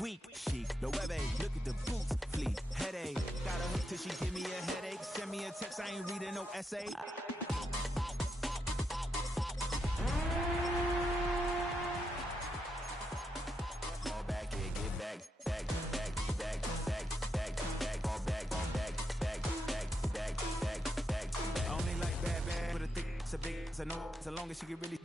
weak chic. The web look at the boots, fleet, headache. Got a hook till she give me a headache. Send me a text, I ain't reading no essay. Fall back, yeah, get back, back, back, back, back, back, back, fall back, fall back, back, back, back, back, back. I only like bad, but a thick, it's a big, it's a no, so long as she get really.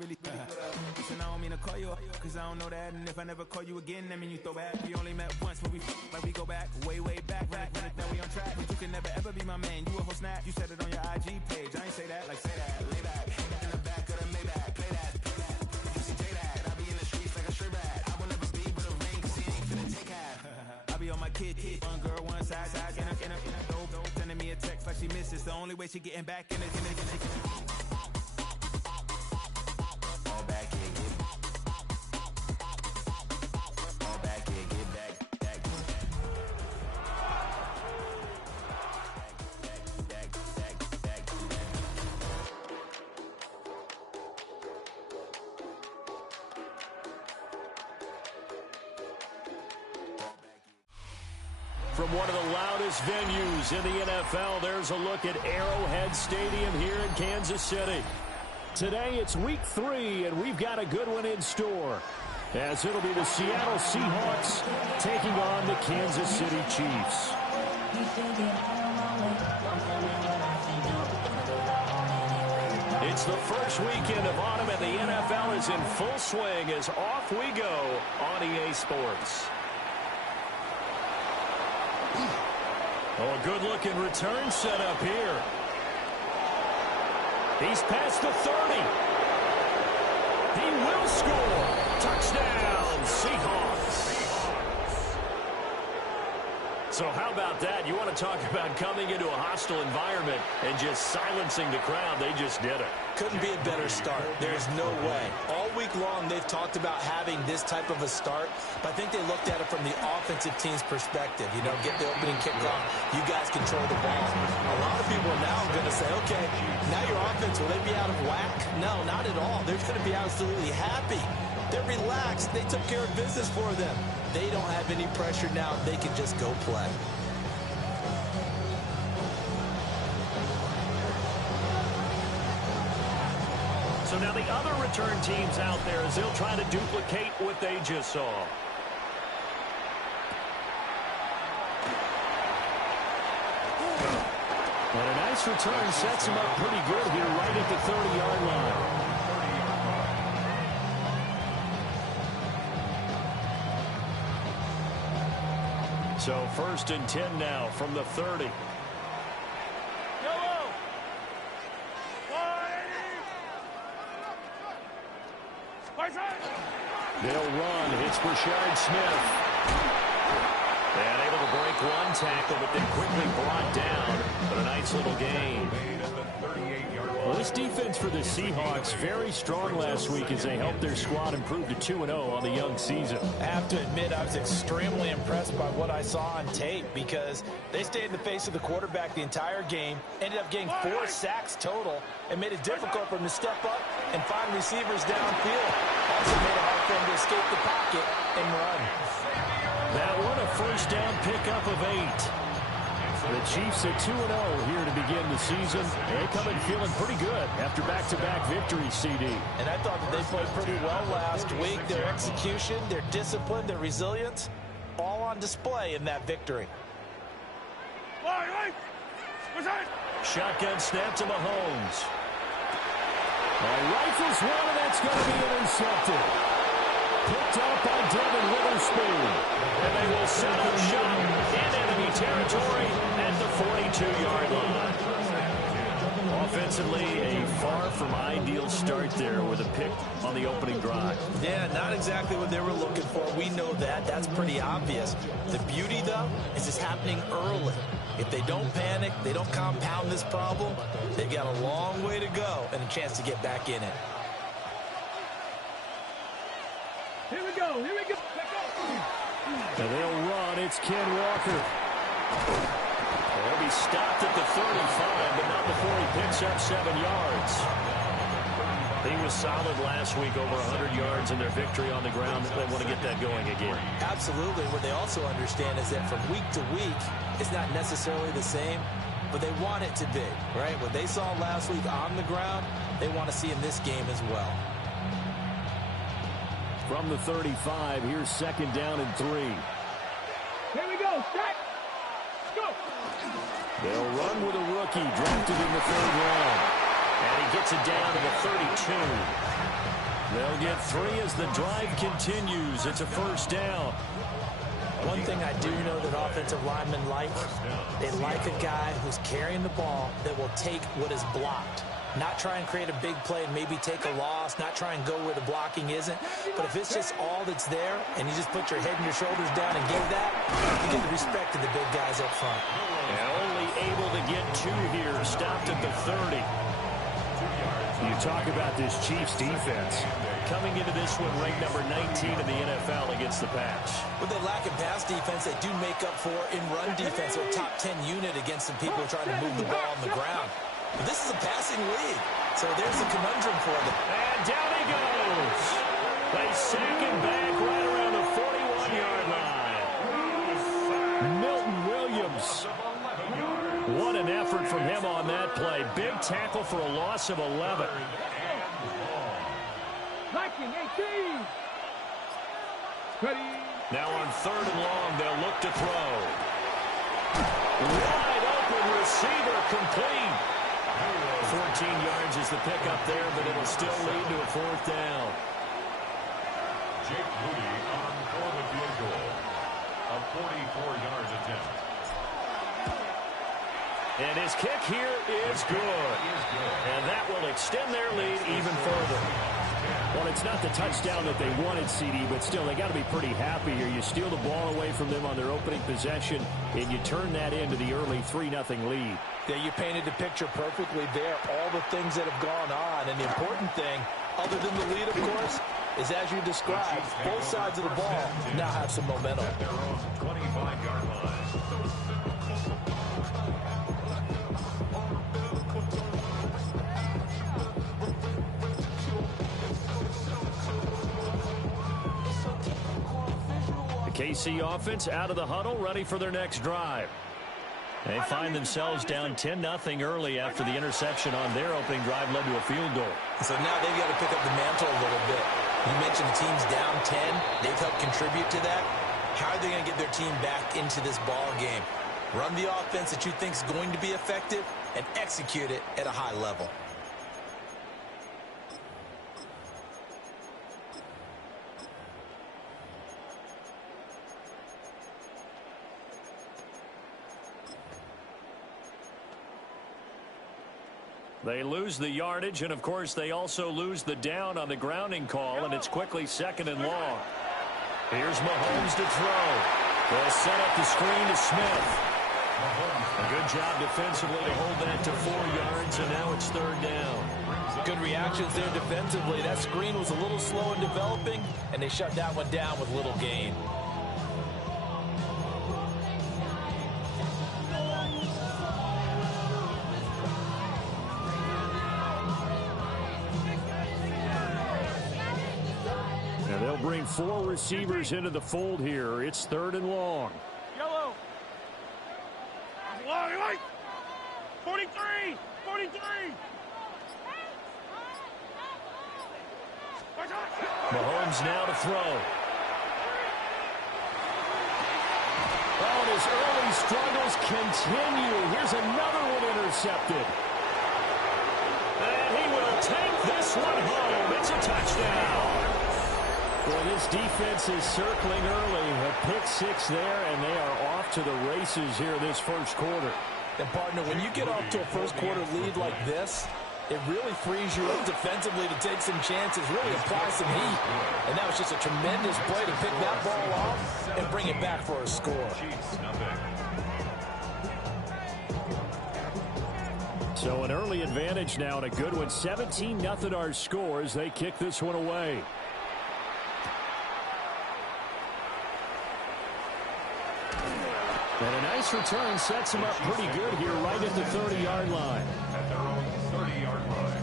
Listen, I don't mean to call you up, cause I don't know that. And if I never call you again, that mean you throw back. We only met once, but we like we go back, way back. When it's done, we on track. But you can never ever be my man. You a whole snap. You said it on your IG page. I ain't say that, like say that. Lay back, in the back of the Maybach. Play that. You see J that. I be in the streets like a stray rat. I will never be but a ring, cause he ain't finna take half. I be on my kid. One girl, one side, in a dope. Sending me a text like she misses. The only way she getting back in it. From one of the loudest venues in the NFL, there's a look at Arrowhead Stadium here in Kansas City. Today it's week 3, and we've got a good one in store, as it'll be the Seattle Seahawks taking on the Kansas City Chiefs. It's the first weekend of autumn, and the NFL is in full swing as off we go on EA Sports. Oh, a good-looking return set up here. He's past the 30. He will score. Touchdown, Seahawks. So how about that? You want to talk about coming into a hostile environment and just silencing the crowd. They just did it. Couldn't be a better start. There's no way. All week long, they've talked about having this type of a start, but I think they looked at it from the offensive team's perspective. You know, get the opening kickoff. You guys control the ball. A lot of people are now going to say, okay, now your offense, will they be out of whack? No, not at all. They're going to be absolutely happy. They're relaxed. They took care of business for them. They don't have any pressure now. They can just go play. So now the other return teams out there as they'll try to duplicate what they just saw. And a nice return sets him up pretty good here right at the 30-yard line. So 1st and 10 now from the 30. They'll run. It's Rashard Smith. And able to break one tackle, but then quickly brought down. But a nice little gain. Well, this defense for the Seahawks very strong last week as they helped their squad improve to 2-0 on the young season. I have to admit, I was extremely impressed by what I saw on tape because they stayed in the face of the quarterback the entire game, ended up getting 4 sacks total, and made it difficult for him to step up and find receivers downfield. Also made it hard for him to escape the pocket and run. That one a first down pickup of 8. The Chiefs at 2-0 here to begin the season. They come in feeling pretty good after back-to-back victories, CD. And I thought that they played pretty well last week. Their execution, their discipline, their resilience, all on display in that victory. Shotgun snap to Mahomes. Rifles one, and that's going to be intercepted. Picked up by Devin Witherspoon. And they will set up shop in enemy territory at the 42-yard line. Offensively, a far from ideal start there with a pick on the opening drive. Yeah, not exactly what they were looking for. We know that. That's pretty obvious. The beauty, though, is it's happening early. If they don't panic, they don't compound this problem, they got a long way to go and a chance to get back in it. Here we go. And they'll run. It's Ken Walker. He'll be stopped at the 35, but not before he picks up 7 yards. He was solid last week, over 100 yards in their victory on the ground. They want to get that going again. Absolutely. What they also understand is that from week to week, it's not necessarily the same, but they want it to be, right? What they saw last week on the ground, they want to see in this game as well. From the 35, here's 2nd down and 3. Here we go. Set. Go. They'll run with a rookie drafted in the 3rd round. And he gets it down to the 32. They'll get 3 as the drive continues. It's a 1st down. One thing I do know that offensive linemen like, they like a guy who's carrying the ball that will take what is blocked. Not try and create a big play and maybe take a loss, not try and go where the blocking isn't. But if it's just all that's there and you just put your head and your shoulders down and give that, you get the respect of the big guys up front. And only able to get 2 here, stopped at the 30. You talk about this Chiefs defense. Coming into this one, ranked number 19 in the NFL against the pass. With the lack of pass defense, they do make up for in run defense. They're a top 10 unit against some people trying to move the ball on the ground. But this is a passing league, so there's a conundrum for them. And down he goes. They sack him back right around the 41-yard line. Milton Williams. What an effort from him on that play. Big tackle for a loss of 11. Blocking 18. Ready. Now on 3rd and long, they'll look to throw. Wide open receiver, complete. 14 yards is the pickup there, but it'll still lead to a 4th down. Jake Moody on for the field goal. A 44-yard attempt. And his kick here is good. And that will extend their lead even further. Well, it's not the touchdown that they wanted, CD, but still, they got to be pretty happy here. You steal the ball away from them on their opening possession, and you turn that into the early 3-0 lead. Yeah, you painted the picture perfectly there, all the things that have gone on. And the important thing, other than the lead, of course, is as you described, both sides of the ball now have some momentum. At their own 25-yard line. KC offense out of the huddle, ready for their next drive. They find themselves down 10-0 early after the interception on their opening drive led to a field goal. So now they've got to pick up the mantle a little bit. You mentioned the team's down 10. They've helped contribute to that. How are they going to get their team back into this ball game? Run the offense that you think is going to be effective and execute it at a high level. They lose the yardage, and, of course, they also lose the down on the grounding call, and it's quickly 2nd and long. Here's Mahomes to throw. They'll set up the screen to Smith. A good job defensively to hold that to 4 yards, and now it's 3rd down. Good reactions there defensively. That screen was a little slow in developing, and they shut that one down with little gain. They'll bring 4 receivers into the fold here. It's 3rd and long. Yellow. Long, right. 43. 43. Mahomes now to throw. Oh, and his early struggles continue. Here's another one intercepted. And he will take this one home. It's a touchdown. Well, this defense is circling early. A pick 6 there, and they are off to the races here this first quarter. And, partner, when you get off to a first-quarter lead like this, it really frees you up defensively to take some chances, really apply some heat. And that was just a tremendous play to pick that ball off and bring it back for a score. So an early advantage now and a good one. 17-0 our score as they kick this one away. And a nice return sets him up pretty good here right at the 30-yard line. At their own 30-yard line.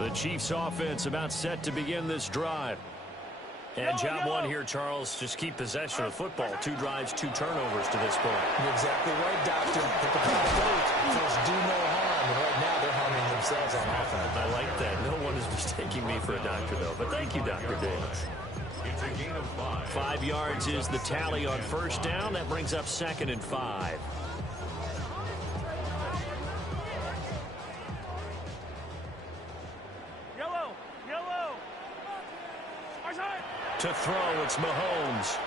The Chiefs offense about set to begin this drive. And job one here, Charles, just keep possession of the football. 2 drives, 2 turnovers to this point. You're exactly right, Doctor. Hypocrite faith, first do no harm. And right now they're harming themselves on offense. I like that. No one is mistaking me for a doctor, though. But thank you, Dr. Davis. It's a gain of 5. 5 yards is the tally on first down. That brings up 2nd and 5. Yellow. To throw, it's Mahomes.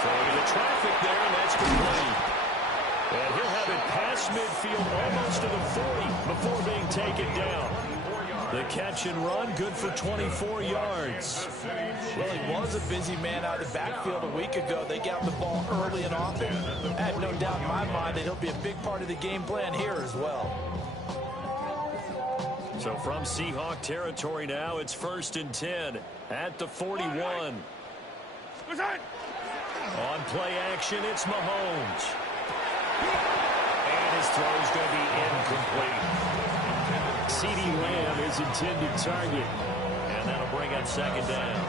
Throwing into traffic there, and that's complete. And he'll have it past midfield almost to the 40 before being taken down. The catch and run, good for 24 yards. Well, he was a busy man out of the backfield a week ago. They got the ball early and often. I have no doubt in my mind that he'll be a big part of the game plan here as well. So from Seahawk territory now, it's 1st and 10 at the 41. On play action, it's Mahomes. And his throw's going to be incomplete. CeeDee Lamb is intended target. And that'll bring up 2nd down.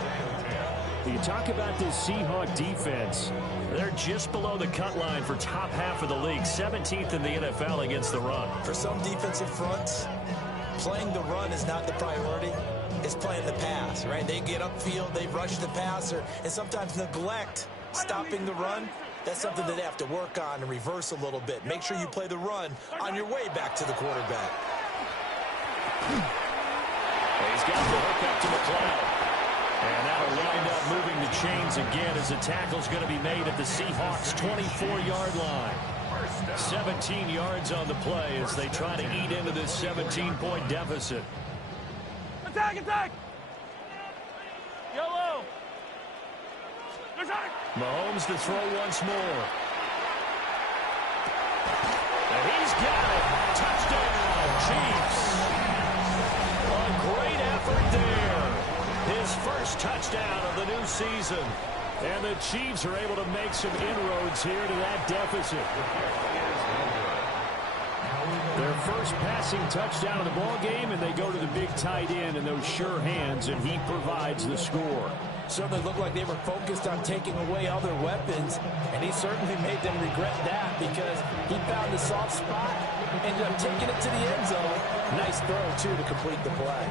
You talk about this Seahawk defense. They're just below the cut line for top half of the league. 17th in the NFL against the run. For some defensive fronts, playing the run is not the priority. It's playing the pass, right? They get upfield, they rush the passer, and sometimes neglect stopping the run. That's something that they have to work on and reverse a little bit. Make sure you play the run on your way back to the quarterback. He's got the hook up to McLeod. And that'll wind up moving the chains again as the tackle's going to be made at the Seahawks' 24-yard line. 17 yards on the play as they try to eat into this 17-point deficit. Attack! Yellow! Mahomes to throw once more. And he's got it. Touchdown, Chiefs. A great effort there. His first touchdown of the new season. And the Chiefs are able to make some inroads here to that deficit. Their first passing touchdown of the ball game, and they go to the big tight end and those sure hands, and he provides the score. Certainly looked like they were focused on taking away other weapons, and he certainly made them regret that because he found the soft spot, ended up taking it to the end zone. Nice throw, too, to complete the play.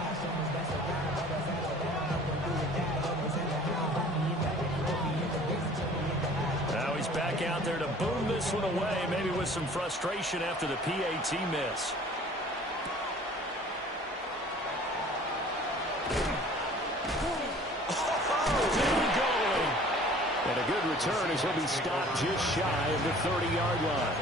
Now he's back out there to boom this one away, maybe with some frustration after the PAT miss. And a good return as he'll be stopped just shy of the 30-yard line.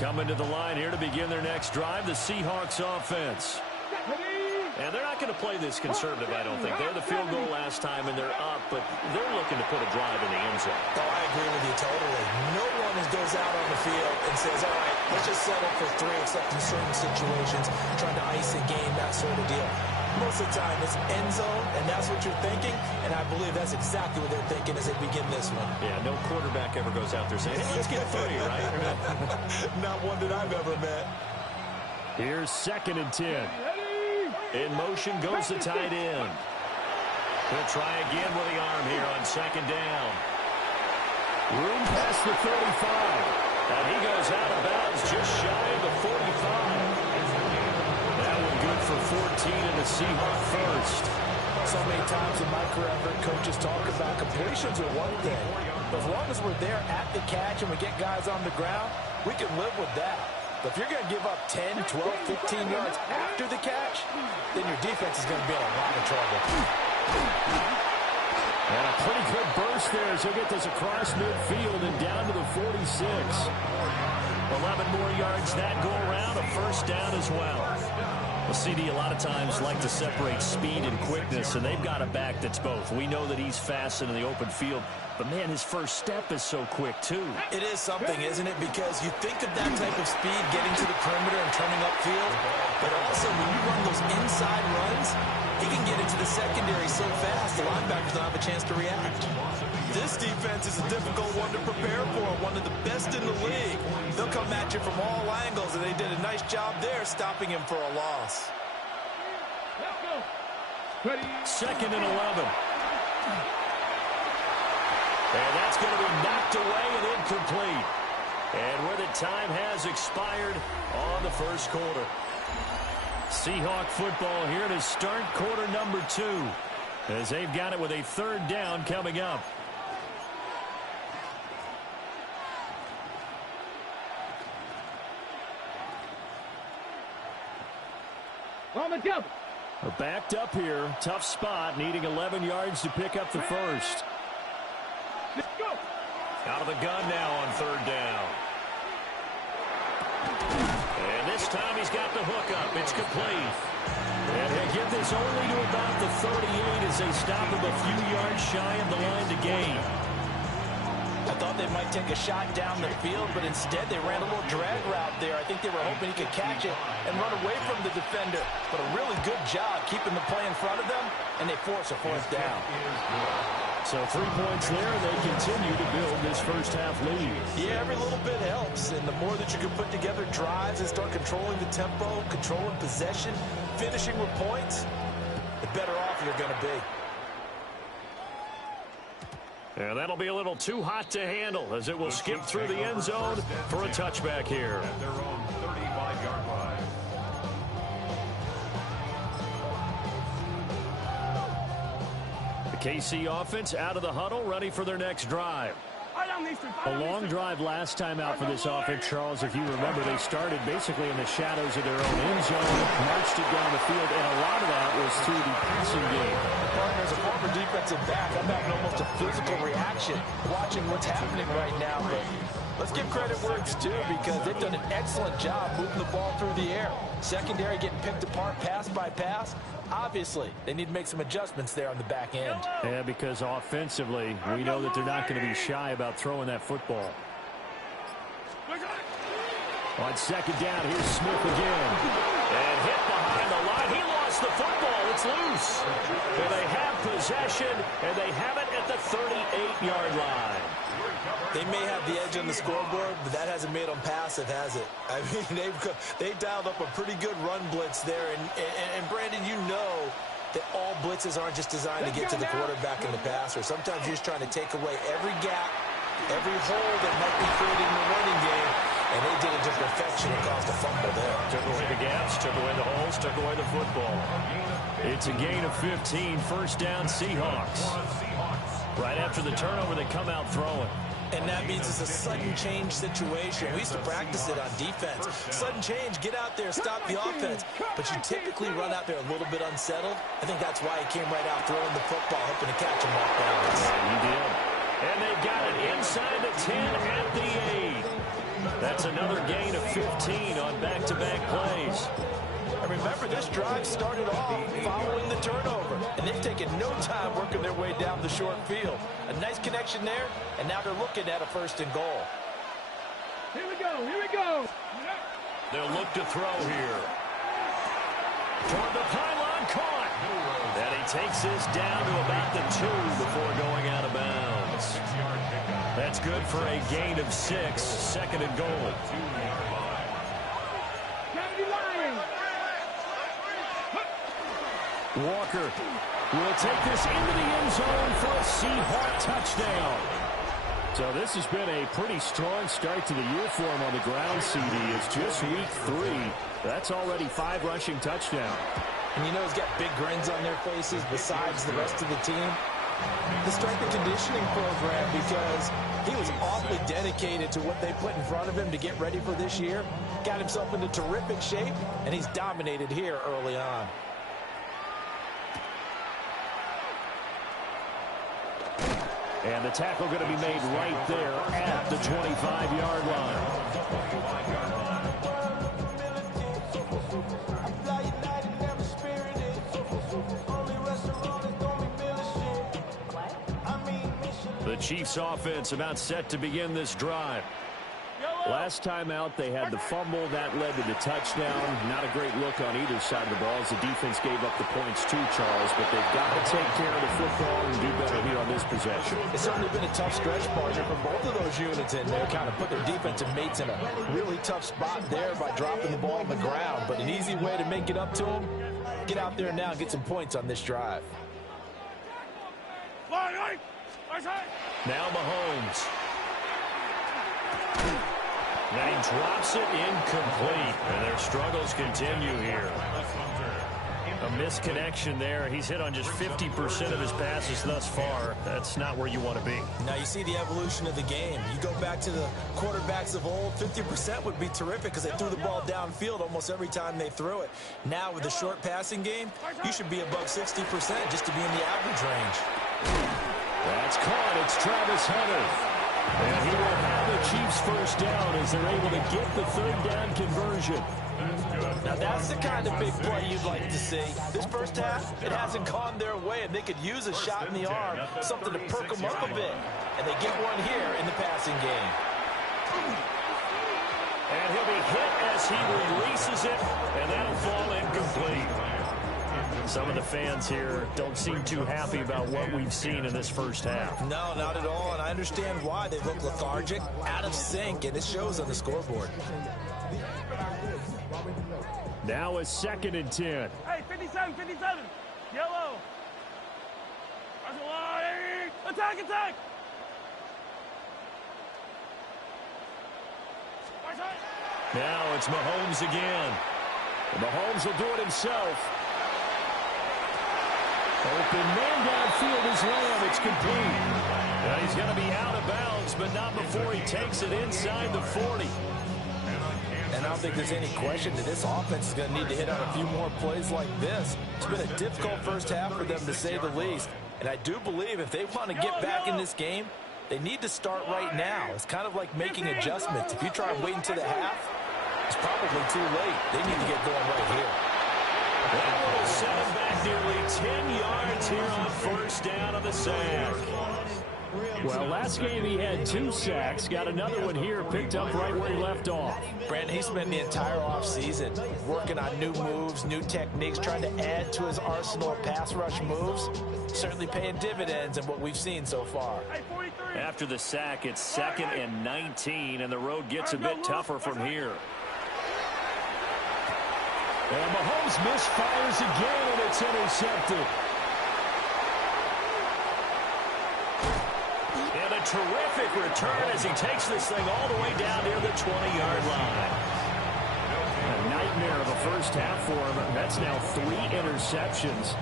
Coming to the line here to begin their next drive, the Seahawks offense. And they're not going to play this conservative, I don't think. They had the field goal last time, and they're up, but they're looking to put a drive in the end zone. Oh, I agree with you totally. No one goes out on the field and says, all right, let's just settle for 3, except in certain situations, trying to ice a game, that sort of deal. Most of the time, it's end zone, and that's what you're thinking, and I believe that's exactly what they're thinking as they begin this one. Yeah, no quarterback ever goes out there saying, hey, let's get 3, right? Not one that I've ever met. Here's 2nd and 10. In motion goes the tight end. He'll try again with the arm here on 2nd down. Room past the 35. And he goes out of bounds just shy of the 45. That one good for 14 and the Seahawks first. So many times in my career, I've heard coaches talk about completions are one thing. But as long as we're there at the catch and we get guys on the ground, we can live with that. But if you're going to give up 10, 12, 15 yards after the catch, then your defense is going to be in a lot of trouble. And a pretty good burst there as he'll get this across midfield and down to the 46. 11 more yards that go around, a first down as well. Well, CD, a lot of times like to separate speed and quickness, and they've got a back that's both. We know that he's fast in the open field, but, man, his first step is so quick, too. It is something, isn't it? Because you think of that type of speed getting to the perimeter and turning upfield, but also when you run those inside runs, he can get into the secondary so fast, the linebackers don't have a chance to react. This defense is a difficult one to prepare for, one of the best in the league. They'll come at you from all angles, and they did a nice job there stopping him for a loss. Second and 11. And that's going to be knocked away and incomplete. And where the time has expired on the first quarter. Seahawk football here to start quarter number 2, as they've got it with a third down coming up. On the double. We're backed up here. Tough spot, needing 11 yards to pick up the first. Let's go. Out of the gun now on third down. And this time he's got the hook up. It's complete. And he'll get this only to about the 38 as they stop him a few yards shy of the line to gain. I thought they might take a shot down the field, but instead they ran a little drag route there. I think they were hoping he could catch it and run away from the defender. But a really good job keeping the play in front of them, and they force a fourth down. So 3 points there, and they continue to build this first half lead. Yeah, every little bit helps, and the more that you can put together drives and start controlling the tempo, controlling possession, finishing with points, the better off you're going to be. And that'll be a little too hot to handle as it will skip through the end zone for a touchback here. At their own 35-yard line. The KC offense out of the huddle, ready for their next drive. A long drive last time out for this offense, Charles. If you remember, they started basically in the shadows of their own end zone, marched it down the field, and a lot of that was through the passing game. Partner, as a former defensive back, I'm having almost a physical reaction watching what's happening right now. But let's give credit where it's due, because they've done an excellent job moving the ball through the air. Secondary getting picked apart pass by pass. Obviously, they need to make some adjustments there on the back end. Yeah, because offensively, we know that they're not going to be shy about throwing that football. On second down, here's Smith again. And hit behind the line. He lost the football. It's loose. And they have possession, and they have it at the 38-yard line. They may have the edge on the scoreboard, but that hasn't made them passive, has it? I mean, they dialed up a pretty good run blitz there. And Brandon, you know that all blitzes aren't just designed to get to the quarterback and the passer. Sometimes you're just trying to take away every gap, every hole that might be created in the running game. And they did it to perfection and caused a fumble there. Took away the gaps, took away the holes, took away the football. It's a gain of 15, first down Seahawks. Right after the turnover, they come out throwing. And that means it's a sudden change situation. We used to practice it on defense. Sudden change, get out there, stop the offense. But you typically run out there a little bit unsettled. I think that's why he came right out throwing the football, hoping to catch him off balance. Yeah, he did. And they've got it inside the 10 at the 8. That's another gain of 15 on back-to-back plays. And remember, this drive started off following the turnover. And they've taken no time working their way down the short field. A nice connection there, and now they're looking at a first and goal. Here we go, here we go. They'll look to throw here. Toward the pylon, caught. And he takes this down to about the 2 before going out of bounds. That's good for a gain of 6, second and goal. Walker will take this into the end zone for a Seahawk touchdown. So this has been a pretty strong start to the year for him on the ground, CD. It's just week 3. That's already 5 rushing touchdowns. And you know he's got big grins on their faces besides the rest of the team. The strength and conditioning program, because he was awfully dedicated to what they put in front of him to get ready for this year. Got himself into terrific shape, and he's dominated here early on. And the tackle going to be made right there at the 25-yard line. Chiefs offense about set to begin this drive. Last time out, they had the fumble. That led to the touchdown. Not a great look on either side of the ball as the defense gave up the points too, Charles. But they've got to take care of the football and do better here on this possession. It's certainly been a tough stretch, partner, for both of those units in there. Kind of put their defensive mates in a really tough spot there by dropping the ball on the ground. But an easy way to make it up to them, get out there now and get some points on this drive. Now Mahomes. And he drops it incomplete. And their struggles continue here. A misconnection there. He's hit on just 50% of his passes thus far. That's not where you want to be. Now you see the evolution of the game. You go back to the quarterbacks of old, 50% would be terrific because they threw the ball downfield almost every time they threw it. Now with the short passing game, you should be above 60% just to be in the average range. That's caught. It's Travis Hunter. And he will have the Chiefs first down as they're able to get the third down conversion. Now that's the kind of big play you'd like to see. This first half, it hasn't gone their way, and they could use a shot in the arm, something to perk them up a bit. And they get one here in the passing game. And he'll be hit as he releases it, and that'll fall incomplete. Some of the fans here don't seem too happy about what we've seen in this first half. No, not at all, and I understand why. They look lethargic, out of sync, and it shows on the scoreboard. Now a 2nd and 10. Hey, 57, 57. Yellow. Attack, attack. Now it's Mahomes again. And Mahomes will do it himself. Open man downfield is Lamb. It's complete. Now he's going to be out of bounds, but not before he takes it inside the 40. And I don't think there's any question that this offense is going to need to hit on a few more plays like this. It's been a difficult first half for them, to say the least. And I do believe if they want to get back in this game, they need to start right now. It's kind of like making adjustments. If you try and wait until the half, it's probably too late. They need to get going right here. That will set him back nearly 10 yards here on first down on the sack. Well, last game he had 2 sacks. Got another one here, picked up right where he left off. Brandon, he spent the entire offseason working on new moves, new techniques, trying to add to his arsenal of pass rush moves. Certainly paying dividends in what we've seen so far. After the sack, it's 2nd and 19, and the road gets a bit tougher from here. And Mahomes misfires again, and it's intercepted. And a terrific return as he takes this thing all the way down near the 20-yard line. A nightmare of a first half for him. That's now 3 interceptions.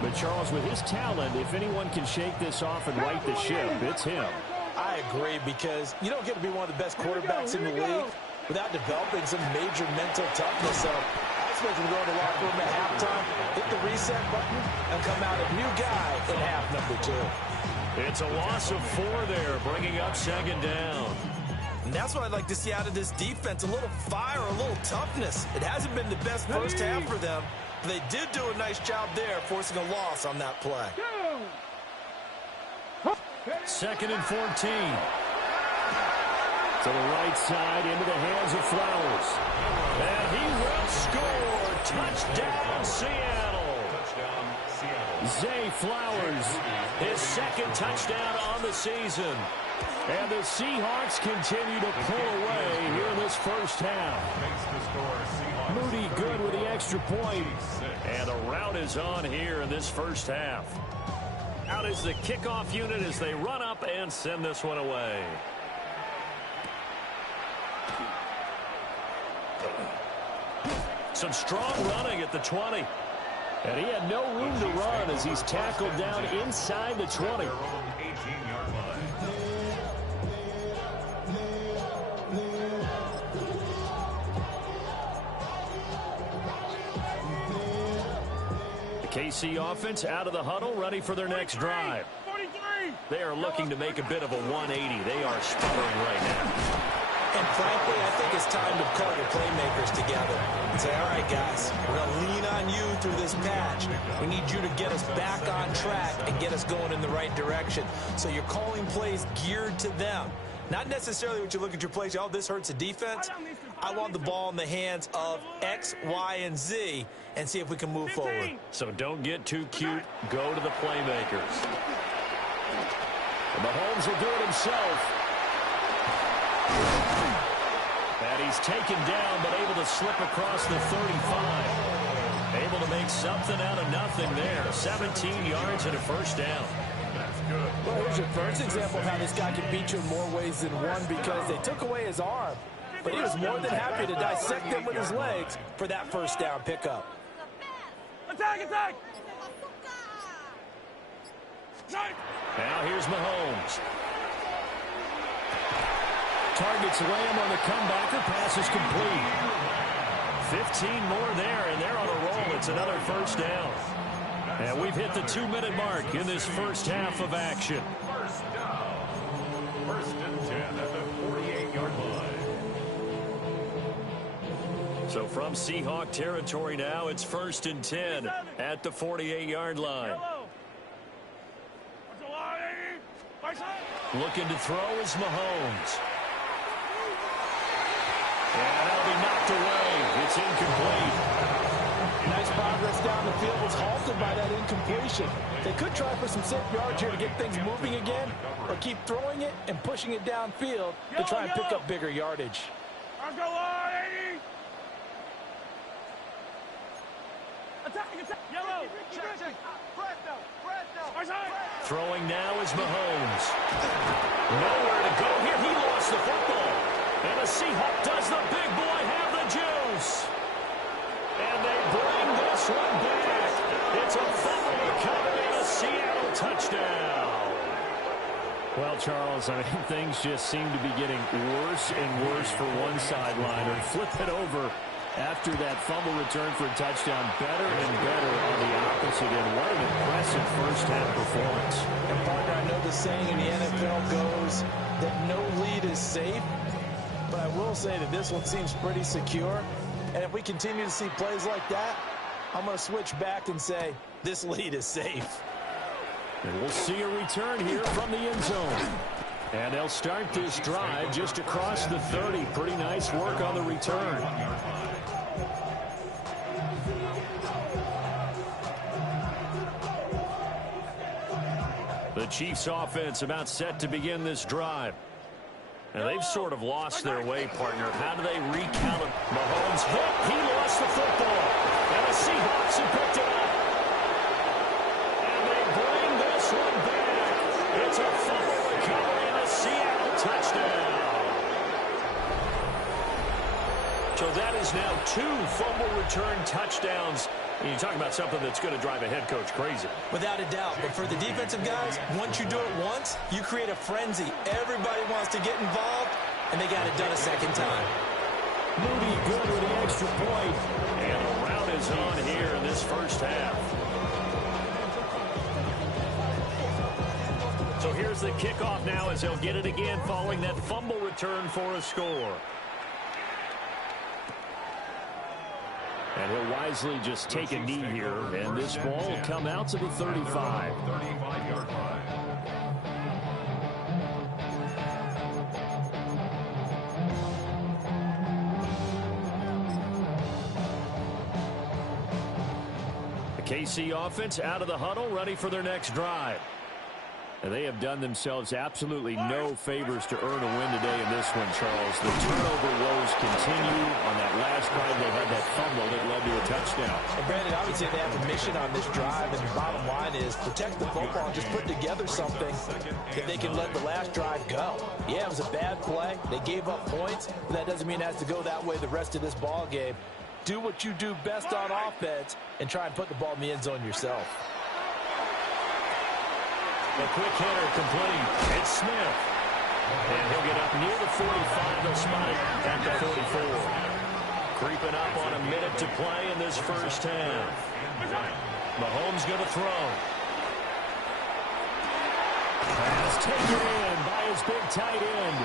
But, Charles, with his talent, if anyone can shake this off and right the ship, it's him. I agree, because you don't get to be one of the best quarterbacks in the league without developing some major mental toughness. So I expect him to go to the locker room at halftime, hit the reset button, and come out a new guy in half number 2. It's a loss of 4 there, bringing up 2nd down. And that's what I'd like to see out of this defense, a little fire, a little toughness. It hasn't been the best first half for them, but they did do a nice job there, forcing a loss on that play. 2nd and 14. To the right side, into the hands of Flowers. And he will score. Touchdown, Seattle. Zay Flowers, his 2nd touchdown on the season. And the Seahawks continue to pull away here in this first half. Moody good with the extra point. And the rout is on here in this first half. Out is the kickoff unit as they run up and send this one away. Some strong running at the 20. And he had no room to run as he's tackled down inside the 20. The KC offense out of the huddle, ready for their next drive. 43. They are looking to make a bit of a 180. They are sputtering right now. And frankly, I think it's time to call your playmakers together and say, all right, guys, we're going to lean on you through this patch. We need you to get us back on track and get us going in the right direction. So you're calling plays geared to them. Not necessarily what you look at your plays, oh, this hurts the defense. I want the ball in the hands of X, Y, and Z and see if we can move forward. So don't get too cute. Go to the playmakers. And Mahomes will do it himself. And he's taken down, but able to slip across the 35. Able to make something out of nothing there. 17 yards and a first down. That's good. Well, here's your first example of how this guy can beat you in more ways than one, because they took away his arm, but he was more than happy to dissect them with his legs for that first down pickup. Attack, attack! Now here's Mahomes. Targets Lamb on the comebacker. Pass is complete. 15 more there, and they're on a roll. It's another first down. And we've hit the 2-minute mark in this first half of action. First down. First and 10 at the 48-yard line. So from Seahawk territory now, it's first and 10 at the 48-yard line. Looking to throw is Mahomes. And that'll be knocked away. It's incomplete. Nice progress down the field was halted by that incompletion. They could try for some safe yards here to get things moving again, or keep throwing it and pushing it downfield to try and pick up bigger yardage. Let's go, 80! Attack, attack! Yellow! Check. Throwing now is Mahomes. Nowhere to go here. He lost the football. And the Seahawk does the big boy have the juice. And they bring this one back. It's a fumble recovery and a Seattle touchdown. Well, Charles, I mean, things just seem to be getting worse and worse for one sideline. And flip it over after that fumble return for a touchdown. Better and better on the opposite end. What an impressive first-half performance. And, partner, I know the saying in the NFL goes that no lead is safe, but I will say that this one seems pretty secure. And if we continue to see plays like that, I'm going to switch back and say this lead is safe. And we'll see a return here from the end zone. And they'll start this drive just across the 30. Pretty nice work on the return. The Chiefs offense about set to begin this drive. And they've sort of lost their way, partner. How do they recount it? Mahomes hit. He lost the football. And the Seahawks have picked it up. And they bring this one back. It's a fumble recovery and a Seattle touchdown. So that is now 2 fumble return touchdowns. And you're talking about something that's going to drive a head coach crazy. Without a doubt. But for the defensive guys, once you do it once, you create a frenzy. Everybody wants to get involved, and they got it done a second time. Moody good with the extra point. And the rout is on here in this first half. So here's the kickoff now as they'll get it again following that fumble return for a score. And he'll wisely just take a knee here, and this ball will come out to the 35. 35-yard line. The KC offense out of the huddle, ready for their next drive. And they have done themselves absolutely no favors to earn a win today in this one, Charles. The turnover woes continue. On that last drive, they had that fumble that led to a touchdown. And Brandon, I would say they have a mission on this drive, and the bottom line is protect the football and just put together something that they can let the last drive go. Yeah, it was a bad play. They gave up points, but that doesn't mean it has to go that way the rest of this ball game. Do what you do best on offense and try and put the ball in the end zone yourself. The quick hitter complete. It's Smith. And he'll get up near the 45. They'll spot it at the 44. Creeping up on a minute to play in this first half. Mahomes going to throw. Pass taken in by his big tight end.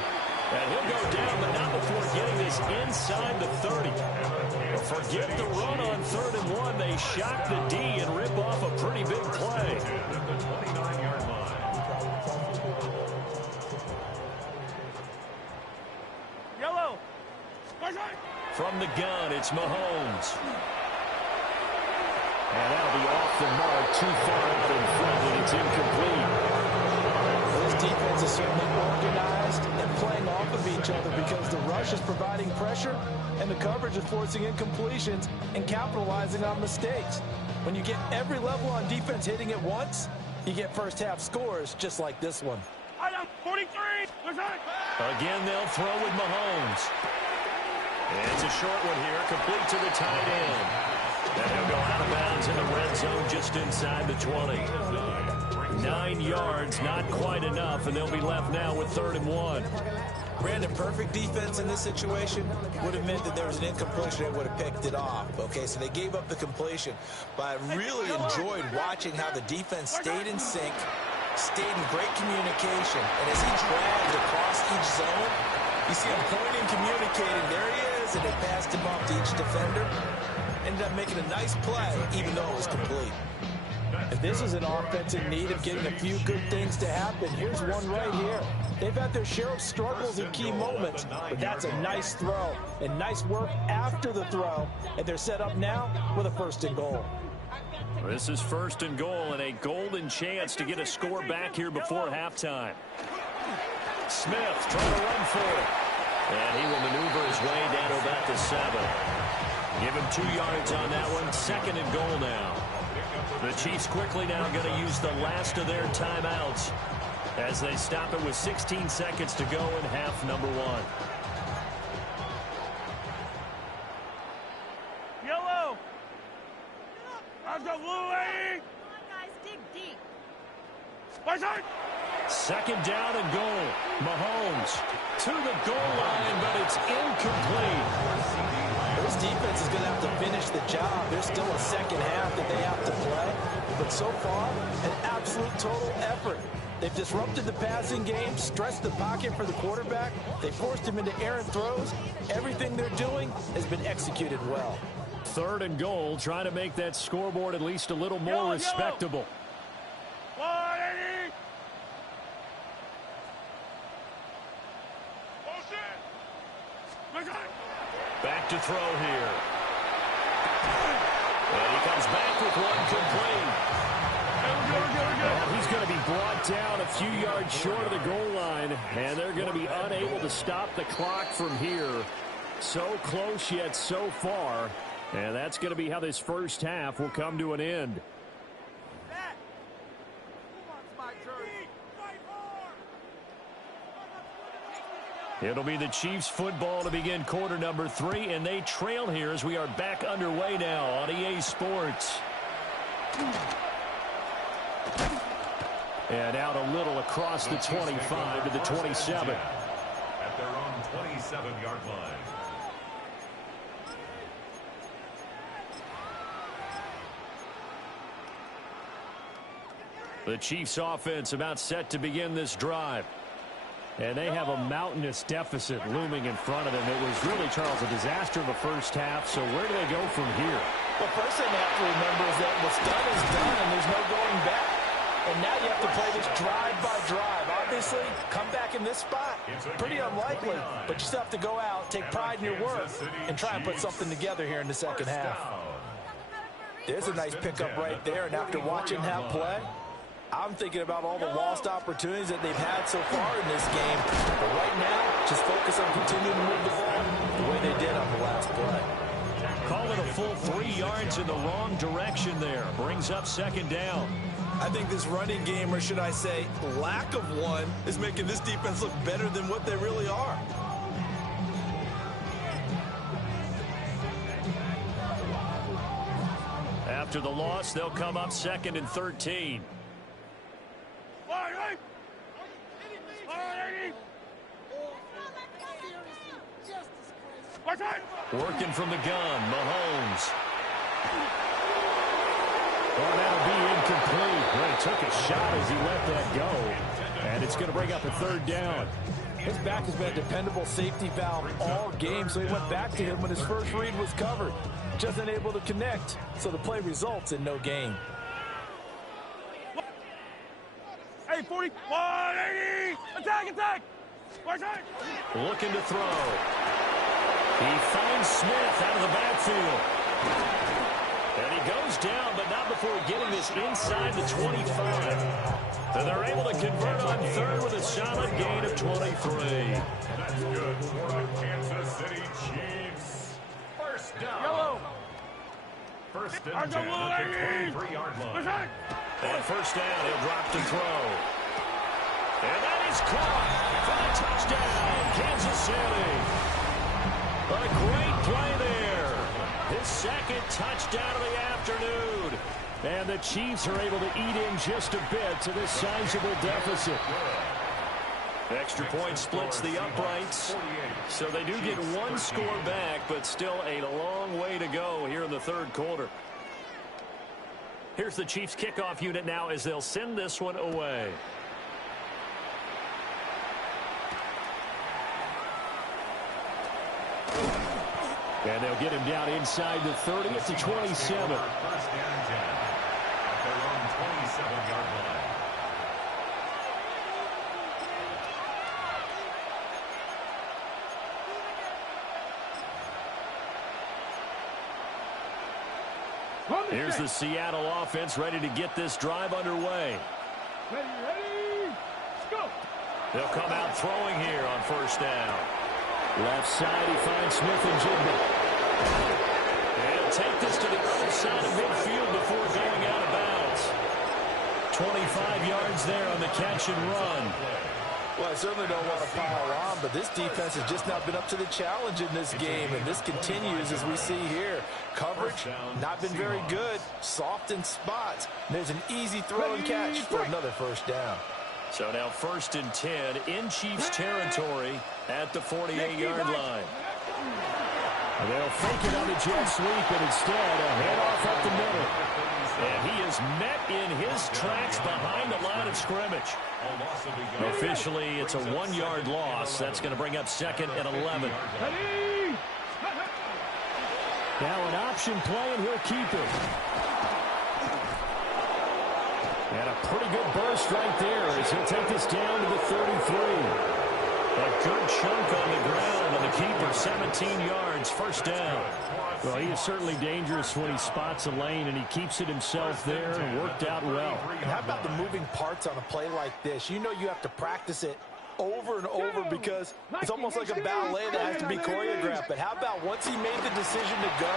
And he'll go down, but not before getting this inside the 30. Forget the run on 3rd and 1. They shock the D and rip off a pretty big play. At the 29-yard line. Yellow. From the gun, it's Mahomes. And that'll be off the mark, too far out in front, and it's incomplete. This defense is certainly organized and playing off of each other because the rush is providing pressure and the coverage is forcing incompletions and capitalizing on mistakes. When you get every level on defense hitting at once, you get first-half scores just like this one. 43. Again, they'll throw with Mahomes. It's a short one here, complete to the tight end. And he'll go out of bounds in the red zone just inside the 20. 9 yards, not quite enough, and they'll be left now with 3rd and 1. Brandon, perfect defense in this situation would have meant that there was an incompletion and would have picked it off. Okay, so they gave up the completion. But I really enjoyed watching how the defense stayed in sync, stayed in great communication. And as he dragged across each zone, you see him pointing, communicating. There he is, and they passed him off to each defender. Ended up making a nice play, even though it was complete. And this is an offense in need of getting a few good things to happen. Here's one right here. They've had their share of struggles in key moments, but that's a nice throw and nice work after the throw. And they're set up now with a 1st and goal. This is 1st and goal and a golden chance to get a score back here before halftime. Smith trying to run for it. And he will maneuver his way down to about the 7. Give him 2 yards on that one. 2nd and goal now. The Chiefs quickly now going to use the last of their timeouts as they stop it with 16 seconds to go in half number 1. Yellow. Let's go, blue lady. Come on, guys, dig deep. 2nd down and goal. Mahomes to the goal line, but it's incomplete. This defense is going to have to finish the job. There's still a second half that they have to play. But so far, an absolute total effort. They've disrupted the passing game, stressed the pocket for the quarterback. They forced him into errant throws. Everything they're doing has been executed well. 3rd and goal, trying to make that scoreboard at least a little more respectable. Back to throw here. And he comes back with one complete. He's going to be brought down a few yards short of the goal line, and they're going to be unable to stop the clock from here. So close yet so far, and that's going to be how this first half will come to an end. It'll be the Chiefs football to begin quarter number 3, and they trail here as we are back underway now on EA Sports. And out a little across the 25 to the 27. At their own 27-yard line. The Chiefs offense about set to begin this drive. And they have a mountainous deficit looming in front of them. It was really, Charles, a disaster in the first half. So where do they go from here? Well, first thing they have to remember is that what's done is done, and there's no going back. And now you have to play this drive by drive. Obviously, come back in this spot. Pretty unlikely, but you still have to go out, take pride in your work, and try and put something together here in the second half. There's a nice pickup right there, and after watching that play, I'm thinking about all the lost opportunities that they've had so far in this game. But right now, just focus on continuing to move the ball the way they did on the last play. Call it a full 3 yards in the wrong direction there. Brings up 2nd down. I think this running game, or should I say lack of one, is making this defense look better than what they really are. After the loss, they'll come up 2nd and 13. Working from the gun, Mahomes. Well, that'll be incomplete. Well, he took a shot as he let that go. And it's going to bring up a 3rd down. His back has been a dependable safety valve all game, so he went back to him when his first read was covered. Just unable to connect, so the play results in no gain. Hey, 40, 180, attack! Looking to throw. He finds Smith out of the backfield. And he goes down, but not before getting this inside the 25. And they're able to convert on third with a solid gain of 23. And that's good for the Kansas City Chiefs. First down. Yellow. First and 10 at the 23-yard line. On first down, he'll drop to throw. And that is caught for the touchdown, Kansas City. A great play there. His second touchdown of the afternoon. And the Chiefs are able to eat in just a bit to this sizable deficit. Extra point splits the uprights. So they do get one score back, but still a long way to go here in the third quarter. Here's the Chiefs kickoff unit now as they'll send this one away. And they'll get him down inside the 30 to 27. First and 10 at their own 27-yard line. Here's the Seattle offense ready to get this drive underway. Ready, go! They'll come out throwing here on first down. Left side, he finds Smith and Ggml. And he'll take this to the other side of midfield before going out of bounds. 25 yards there on the catch and run. Well, I certainly don't want to pile on, but this defense has just not been up to the challenge in this game, and this continues as we see here. Coverage, not been very good, soft in spots. There's an easy throw and catch for another first down. So now first and 10 in Chiefs territory at the 48-yard line. They'll fake it on the jet sweep, and instead a handoff up the middle. And he is met in his tracks behind the line of scrimmage. Officially, it's a 1-yard loss. That's going to bring up second and 11. Now an option play, and he'll keep it. And a pretty good burst right there as he'll take this down to the 33. A good chunk on the ground, and the keeper 17 yards, first down. Well, he is certainly dangerous when he spots a lane, and he keeps it himself there and worked out well. And how about the moving parts on a play like this? You know you have to practice it over and over because it's almost like a ballet that has to be choreographed. But how about once he made the decision to go,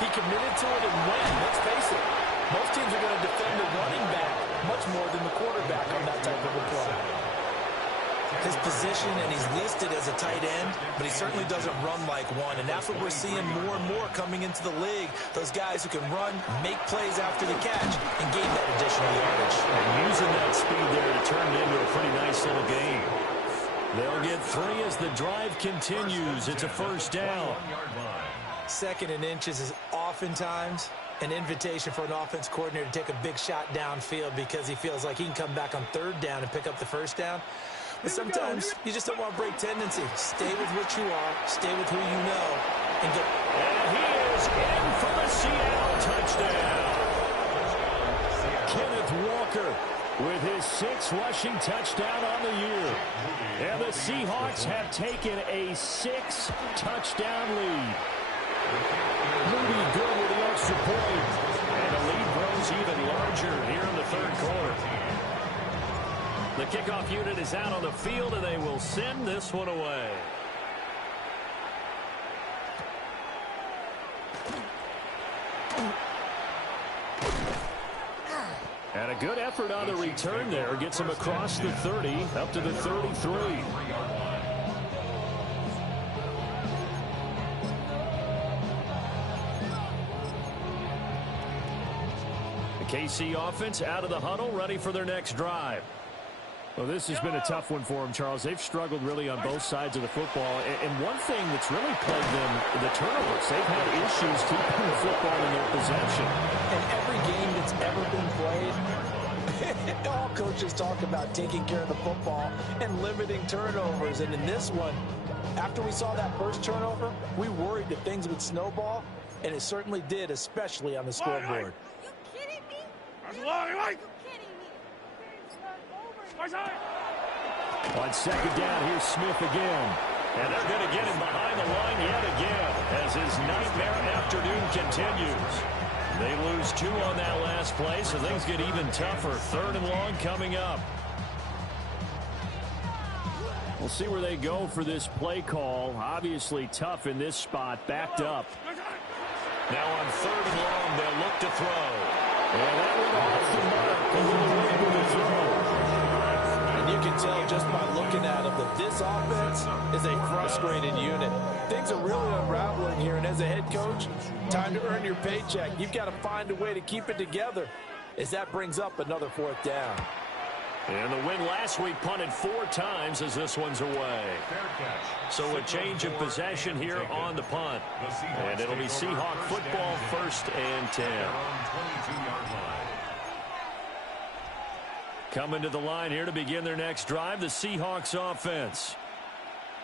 he committed to it and went. Let's face it, most teams are going to defend the running back much more than the quarterback on that type of a play. His position, and he's listed as a tight end, but he certainly doesn't run like one, and that's what we're seeing more and more coming into the league. Those guys who can run, make plays after the catch, and gain that additional yardage. And using that speed there to turn it into a pretty nice little game. They'll get 3 as the drive continues. It's a first down. Second and inches is oftentimes an invitation for an offense coordinator to take a big shot downfield because he feels like he can come back on third down and pick up the first down. But sometimes you just don't want to break tendency. Stay with what you are, stay with who you know, and go. And he is in for the Seattle touchdown. Kenneth Walker with his 6th rushing touchdown on the year. And the Seahawks have taken a 6-touchdown lead. Moody good with the extra point. And the lead grows even larger here in the third quarter. The kickoff unit is out on the field, and they will send this one away. And a good effort on the return there. Gets him across the 30, up to the 33. The KC offense out of the huddle, ready for their next drive. Well, this has been a tough one for them, Charles. They've struggled really on both sides of the football. And one thing that's really plagued them, the turnovers. They've had issues keeping the football in their possession. And every game that's ever been played, All coaches talk about taking care of the football and limiting turnovers. And in this one, after we saw that first turnover, we worried that things would snowball, and it certainly did, especially on the scoreboard. Are you kidding me? Are you kidding me? On second down, here's Smith again. And they're going to get him behind the line yet again as his nightmare afternoon continues. They lose 2 on that last play, so things get even tougher. 3rd and long coming up. We'll see where they go for this play call. Obviously tough in this spot, backed up. Now on 3rd and long, they'll look to throw. And that went off the mark. A little late with the throw. And you can tell just by looking at them that this offense is a frustrated unit. Things are really unraveling here, and as a head coach, time to earn your paycheck. You've got to find a way to keep it together as that brings up another 4th down. And the win last week punted 4 times as this one's away. So a change of possession here on the punt. And it'll be Seahawk football, 1st and 10. Coming to the line here to begin their next drive, the Seahawks offense.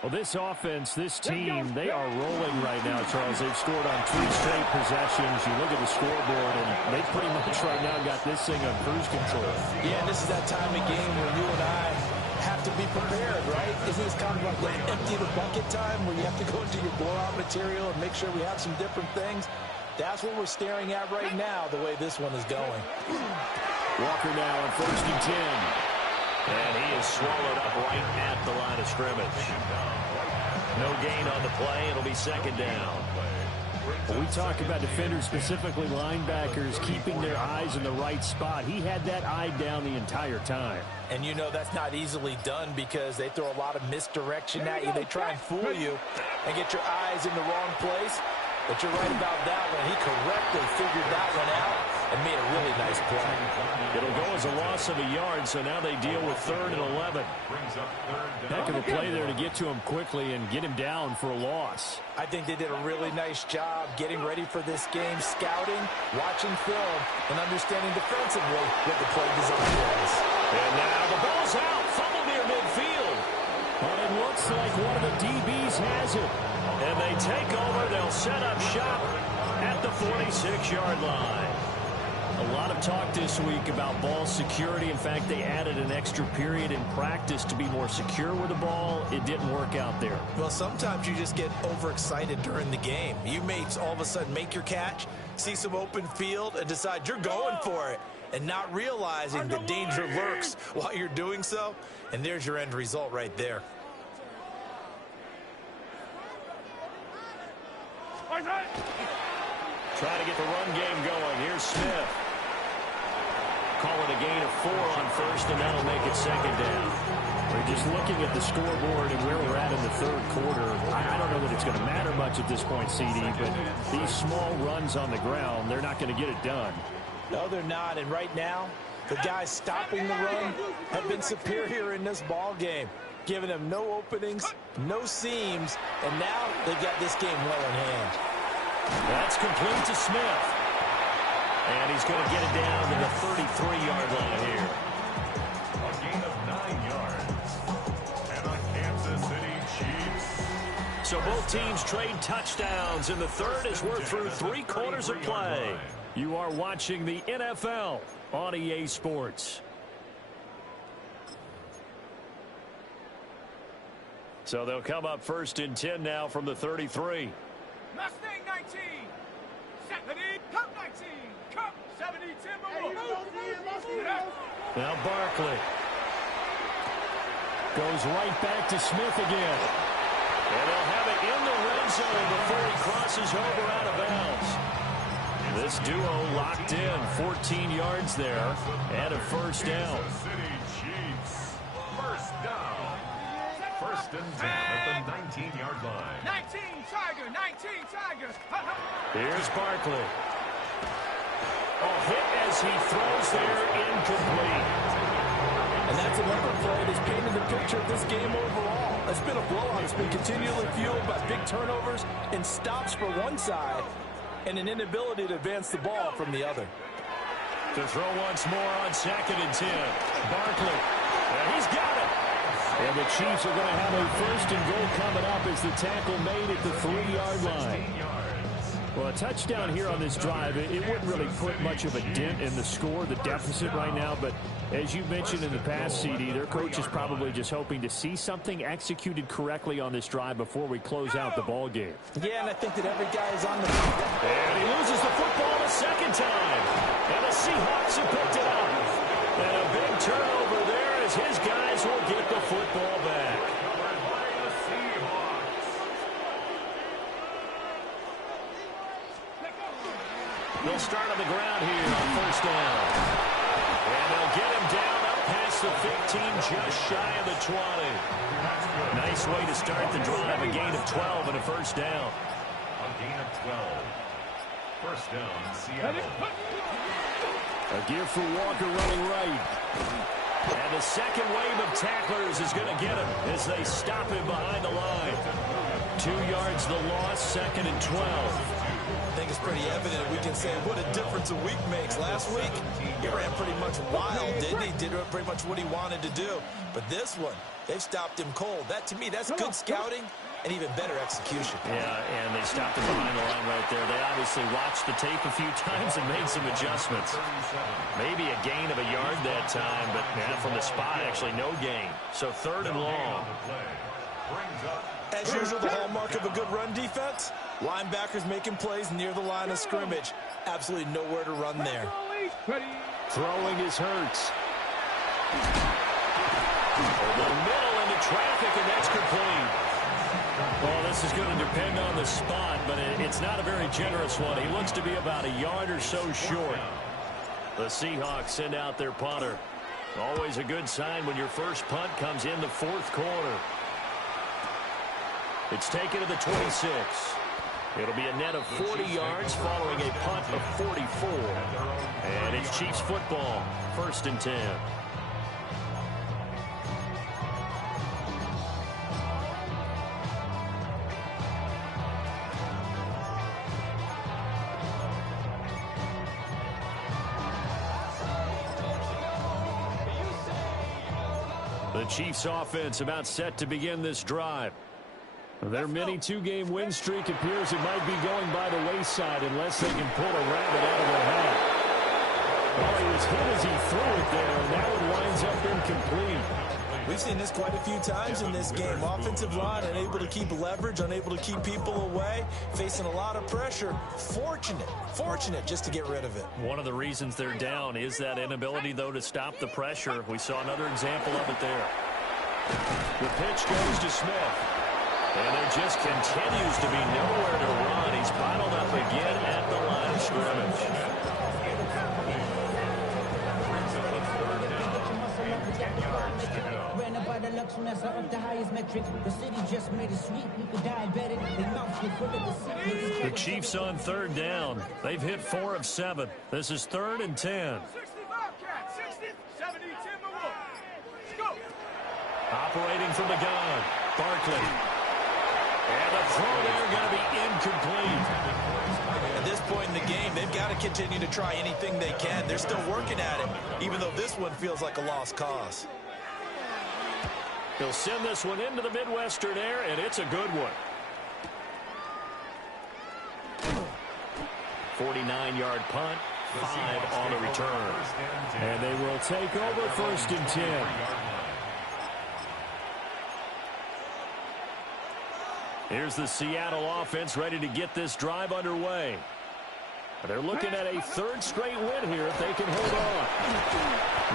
Well, this offense, this team, they are rolling right now, Charles. They've scored on 3 straight possessions. You look at the scoreboard, and they pretty much right now got this thing on cruise control. Yeah, and this is that time of game where you and I have to be prepared, right? Isn't this kind of like the empty the bucket time where you have to go into your blowout material and make sure we have some different things? That's what we're staring at right now, the way this one is going. Walker now on 1st and 10. And he is swallowed up right at the line of scrimmage. No gain on the play. It'll be 2nd down. When we talk about defenders, specifically linebackers, keeping their eyes in the right spot. He had that eye down the entire time. And you know that's not easily done because they throw a lot of misdirection at you. They try and fool you and get your eyes in the wrong place. But you're right about that one. He correctly figured that one out and made a really nice play. It'll go as a loss of a yard, so now they deal with 3rd and 11. Heck of a play there to get to him quickly and get him down for a loss. I think they did a really nice job getting ready for this game, scouting, watching film, and understanding defensively what the play design was. And now the ball's out, fumble near midfield. But it looks like one of the DBs has it. And they take over. They'll set up shop at the 46-yard line. A lot of talk this week about ball security. In fact, they added an extra period in practice to be more secure with the ball. It didn't work out there. Well, sometimes you just get overexcited during the game. You may all of a sudden make your catch, see some open field, and decide you're going for it, and not realizing the danger lurks while you're doing so. And there's your end result right there. Trying to get the run game going. Here's Smith. Call it a gain of 4 on 1st, and that'll make it 2nd down. We're just looking at the scoreboard and where we're at in the 3rd quarter. I don't know that it's going to matter much at this point, CD, but these small runs on the ground, they're not going to get it done. No, they're not. And right now, the guys stopping the run have been superior in this ball game, giving them no openings, no seams, and now they've got this game well in hand. That's complete to Smith. And he's going to get it down to the 33-yard line here. A gain of 9 yards. And the Kansas City Chiefs. So both teams trade touchdowns in the 3rd as we're through 3 quarters of play. You are watching the NFL on EA Sports. So they'll come up 1st and 10 now from the 33. Mustang 19, 70, Cup 19, Cup 70, Timber. Now Barkley goes right back to Smith again. And they'll have it in the red zone before he crosses over out of bounds. This duo locked in, 14 yards there, and a 1st down. Kansas City Chiefs. 1st down. 1st and 10 at the 19-yard line. 19, Tiger, 19, Tiger. Here's Barkley. A hit as he throws there, incomplete. And that's another play that's painted the picture of this game overall. It's been a blowout. It's been continually fueled by big turnovers and stops for one side and an inability to advance the ball from the other. To throw once more on 2nd and 10. Barkley. And he's got it. And the Chiefs are going to have a 1st and goal coming up as the tackle made at the 3-yard line. Well, a touchdown here on this drive, it wouldn't really put much of a dent in the score, the deficit right now. But as you mentioned in the past, CD, their coach is probably just hoping to see something executed correctly on this drive before we close out the ball game. Yeah, and I think that every guy is on the... And he loses the football a 2nd time. And the Seahawks have picked it up. And a big turnover there as his guys will get the football back. They'll start on the ground here on 1st down. And they'll get him down up past the 15, just shy of the 20. Nice way to start the drive, a gain of 12 and a 1st down. A gain of 12. 1st down, Seattle. A give for Walker running right. And the 2nd wave of tacklers is going to get him as they stop him behind the line. 2 yards the loss, 2nd and 12. I think it's pretty evident we can say what a difference a week makes. Last week, he ran pretty much wild, didn't he? Did pretty much what he wanted to do. But this one, they've stopped him cold. That, to me, that's good scouting and even better execution. Yeah, and they stopped him behind the line right there. They obviously watched the tape a few times and made some adjustments. Maybe a gain of a yard that time, but from the spot, actually no gain. So 3rd and long. As usual, the hallmark of a good run defense, linebackers making plays near the line of scrimmage. Absolutely nowhere to run there. Throwing is Hurts. Over the middle into traffic, and that's complete. Well, this is going to depend on the spot, but it's not a very generous one. He looks to be about a yard or so short. The Seahawks send out their punter. Always a good sign when your first punt comes in the 4th quarter. It's taken to the 26. It'll be a net of 40 yards following a punt of 44. And it's Chiefs football, 1st and 10. The Chiefs offense about set to begin this drive. Their mini 2-game win streak appears it might be going by the wayside unless they can pull a rabbit out of their hat. Well, he was hit as he threw it there, and that one winds up incomplete. We've seen this quite a few times in this game. Offensive line unable to keep leverage, unable to keep people away, facing a lot of pressure. Fortunate just to get rid of it. One of the reasons they're down is that inability, though, to stop the pressure. We saw another example of it there. The pitch goes to Smith. And there just continues to be nowhere to run. He's bottled up again at the line of scrimmage. The Chiefs on 3rd down. They've hit 4 of 7. This is 3rd and 10. Operating from the gun, Barkley. And the throw there going to be incomplete. At this point in the game, they've got to continue to try anything they can. They're still working at it, even though this one feels like a lost cause. He'll send this one into the Midwestern air, and it's a good one. 49-yard punt, 5 on the return. And they will take over 1st and 10. Here's the Seattle offense ready to get this drive underway. They're looking at a 3rd straight win here if they can hold on.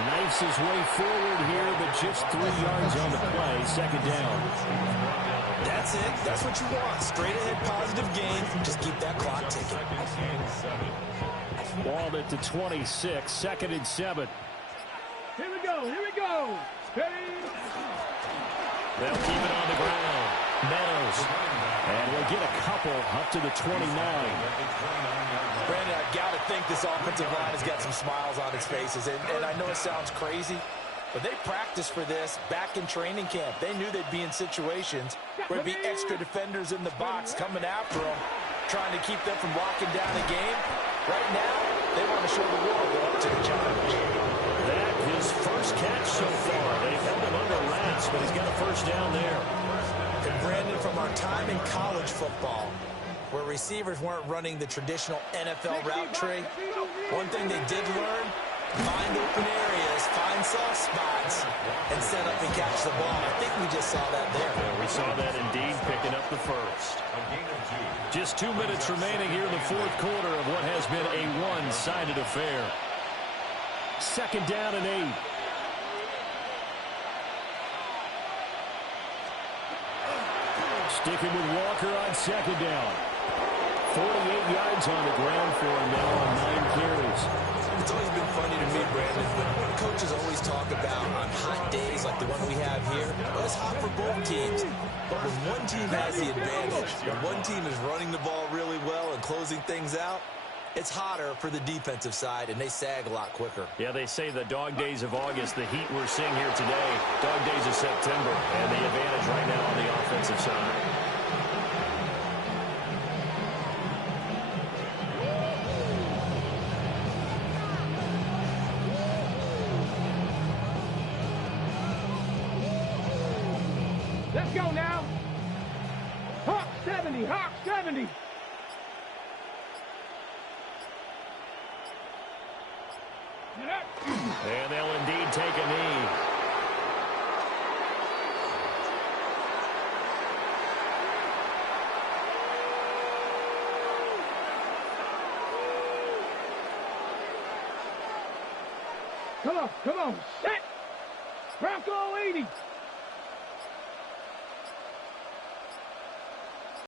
Knifes his way forward here, but just 3 yards on the play. 2nd down. That's it. That's what you want. Straight ahead positive gain. Just keep that clock ticking. Ball at the 26. 2nd and 7. Here we go. They'll keep it on the ground. Meadows. And we'll get a couple up to the 29. Brandon, I've got to think this offensive line has got some smiles on its faces. And I know it sounds crazy, but they practiced for this back in training camp. They knew they'd be in situations where there'd be extra defenders in the box coming after them, trying to keep them from locking down a game. Right now, they want to show the world they're up to the challenge. That his first catch so far. They've held him under wraps, but he's got a first down there. And Brandon, from our time in college football, where receivers weren't running the traditional NFL route tree, one thing they did learn, find open areas, find soft spots, and set up and catch the ball. I think we just saw that there. Yeah, we saw that indeed, picking up the first. Just 2 minutes remaining here in the fourth quarter of what has been a one-sided affair. Second down and 8. Sticking with Walker on second down. 48 yards on the ground for him now on 9 carries. It's always been funny to me, Brandon, when coaches always talk about on hot days like the one we have here, well, it's hot for both teams. But when one team has the advantage, when one team is running the ball really well and closing things out, it's hotter for the defensive side, and they sag a lot quicker. Yeah, they say the dog days of August, the heat we're seeing here today, dog days of September, and the advantage right now on the offensive side. Let's go now. Hawk 70, Hawk 70. And they'll indeed take a knee. Come on, set. Bronco 80.